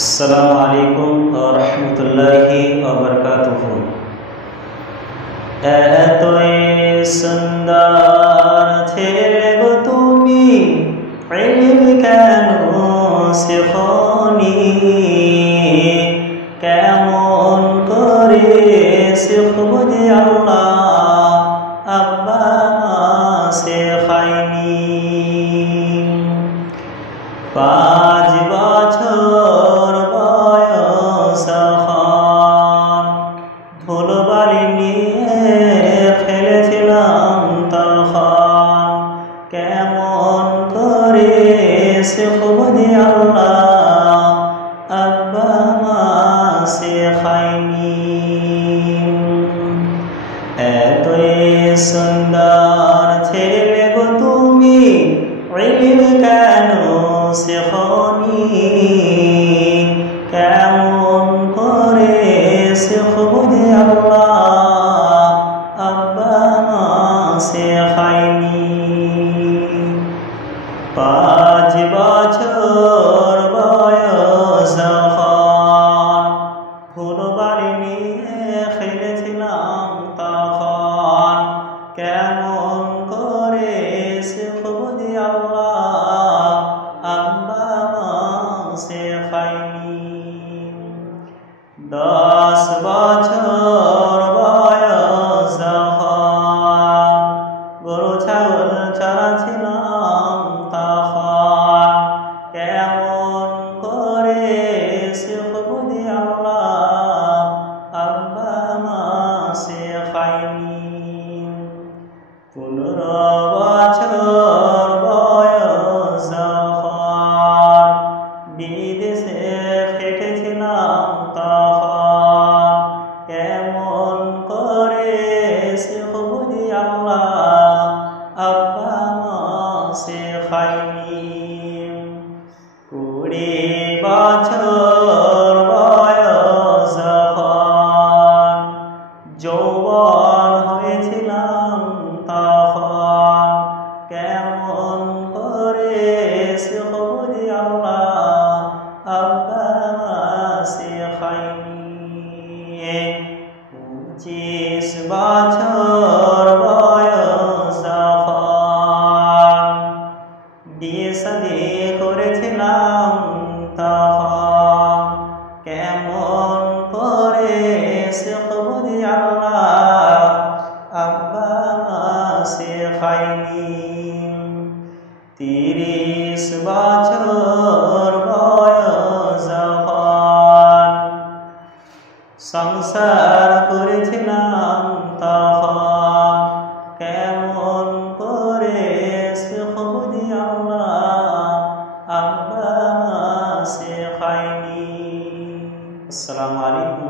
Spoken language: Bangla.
আসসালামু আলাইকুম ওয়া রাহমাতুল্লাহি ওয়া বারাকাতুহু। এতই সুন্দর ছিলে গো তুমি, ইলম কেন শিখনি? কেমন করে শিখব যে আল্লাহ, আব্বা শেখায়নি। 5 বছর বয়স যখন ধুলোবালি নিয়ে খেলেছিলাম তখন, কেমন করে শিখব যে আল্লাহ, আব্বা মা শেখায়নি। এতই সুন্দর ছিলে গো তুমি, ইলম কেন শিখনি? কেমন করে শিখব যে আল্লাহ, আব্বা মা শেখায়নি। 5 বছর বয়স যখন ধুলোবালি নিয়ে খেলেছিলাম তখন, কেমন করে শিখব যে আল্লাহ, আব্বা মা শেখায়নি। 10 বছর বয়স যখন গরু ছাগল চড়াচ্ছিলাম তখন, কেমন করে শিখব যে আল্লাহ, আব্বা মা শেখায়নি। 15 বছর বয়স যখন বিদেশে খেটেছিলাম তখন, কেমন করে শিখব যে আল্লাহ, আব্বা মা শেখায়নি। 20 বছর বয়স যখন যৌবন হয়েছিলাম তখন, কেমন করে শিখব যে আল্লাহ, আব্বা মা শেখায়নি। 25 বছর বয়স যখন বিয়ে শাদী করেছিলাম তখন, কেমন করে শিখব যে আল্লাহ, আব্বা মা শেখায়নি। 30 বছর বয়স যখন সংসার করেছিলাম তখন, কেমন করে শিখব যে আল্লাহ, আব্বা মা শেখায়নি। আসসালামু আলাইকুম।